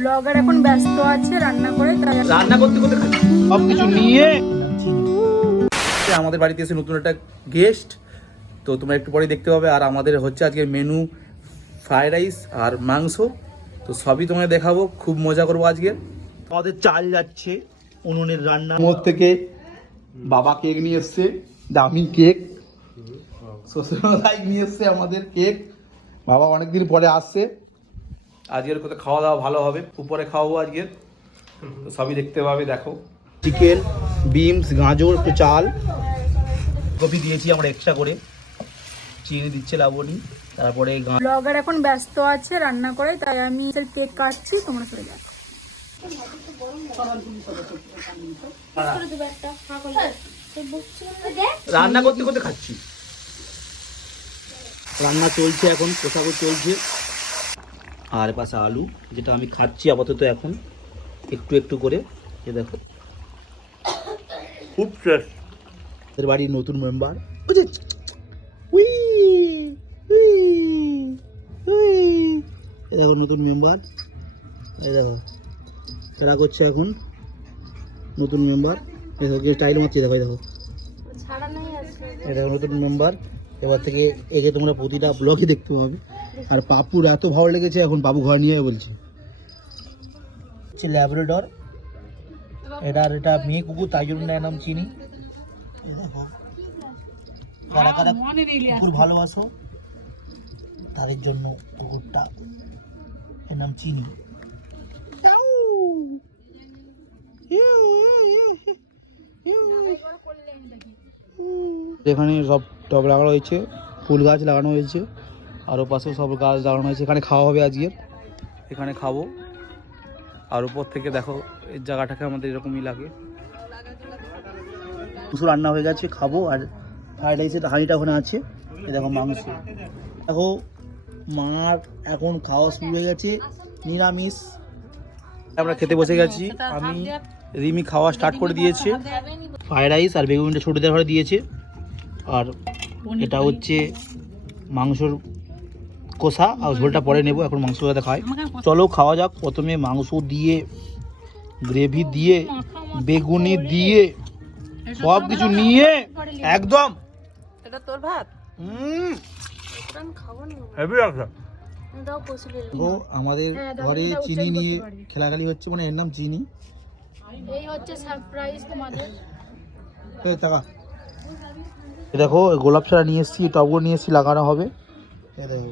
Blogger এখন ব্যস্ত আছে রান্না করে, তাই রান্না করতে করতে সব কিছু নিয়ে আমাদের বাড়িতে এসে নতুন একটা গেস্ট, তো তোমরা একটু পরে দেখতে পাবে। আর আমাদের হচ্ছে আজকে মেনু ফ্রাইড রাইস আর মাংস, তো সবই তোমাদের দেখাবো। খুব মজা করবো আজকে। আমাদের চাল যাচ্ছে উনুনের রান্নার মধ্যে থেকে। বাবা কেক নিয়ে এসছে, দামি কেক। শ্বশুরমশাই নিয়ে এসছে আমাদের কেক। বাবা অনেকদিন পরে আসছে। আজকের কোথাও খাওয়া দাওয়া ভালো হবে, উপরে খাওয়াবো আজকের, তো সবই দেখতে পাবে। দেখো চিকেন, বিনস, গাজর, একটু চাল, কপি দিয়েছি আমরা এক্সট্রা করে, চিনি দিচ্ছে লাবণী। তারপরে ব্লগার এখন ব্যস্ত আছে রান্না করে, তাই আমি কেক কাটছি, তোমরা সরে যাও। রান্না করতে করতে খাচ্ছি। রান্না চলছে এখন, কোথাও চলছে। আর পাশে আলু, যেটা আমি খাচ্ছি আপাতত এখন একটু একটু করে। এ দেখো খুব ফ্রেশ। এর বাড়ির নতুন মেম্বার, এ দেখো নতুন মেম্বার, এই দেখো খেলা করছে এখন নতুন মেম্বার। দেখো যে স্টাইল মারছে, দেখো দেখো, এটা নতুন মেম্বার। এবার থেকে একে তোমরা প্রতিটা ব্লগে দেখতে পাবে। আর পাপুর এত ভালো লেগেছে, এখন বাবু ঘর নিয়ে বলছে। হচ্ছে ল্যাব্রাডর, এটা মেয়ে কুকুর, তাই জন্য নাম চিনি। দেখো কারা কারা কুকুর ভালোবাসো, তাদের জন্য কুকুরটা, এর নাম চিনি। এখানে সব টব লাগানো হয়েছে, ফুল গাছ লাগানো হয়েছে, আর পাশেও সব গাছ লাগানো হয়েছে। এখানে খাওয়া হবে আজকে, এখানে খাবো। আর উপর থেকে দেখো এই জায়গাটাকে আমাদের এরকমই লাগে। মাংস রান্না হয়ে গেছে, খাবো। আর ফ্রাইড রাইসের হাঁড়িটা ওখানে আছে। এই দেখো মাংস, দেখো মার এখন খাওয়া শুরু হয়ে গেছে, নিরামিষ। আমরা খেতে বসে গেছি, আমি রিমি খাওয়া স্টার্ট করে দিয়েছে। ফ্রাইড রাইস আর বেগুনটা ছোটোদের ঘরে দিয়েছে। আর এটা হচ্ছে মাংসর কষা, আর ঝোলটা পরে নেবো, এখন মাংস সাথে খাই। চলো খাওয়া যাক। প্রথমে মাংস দিয়ে, গ্রেভি দিয়ে, বেগুনি দিয়ে, সব কিছু নিয়ে একদম। এটা তোর ভাত? আমাদের ঘরে চিনি নিয়ে খেলাখালি হচ্ছে, মানে এর নাম চিনি। এই হচ্ছে সারপ্রাইজ তোমাদের। দেখো গোলাপ চারা নিয়ে এসেছি, টবগুলো নিয়ে এসেছি, লাগানো হবে। দেখো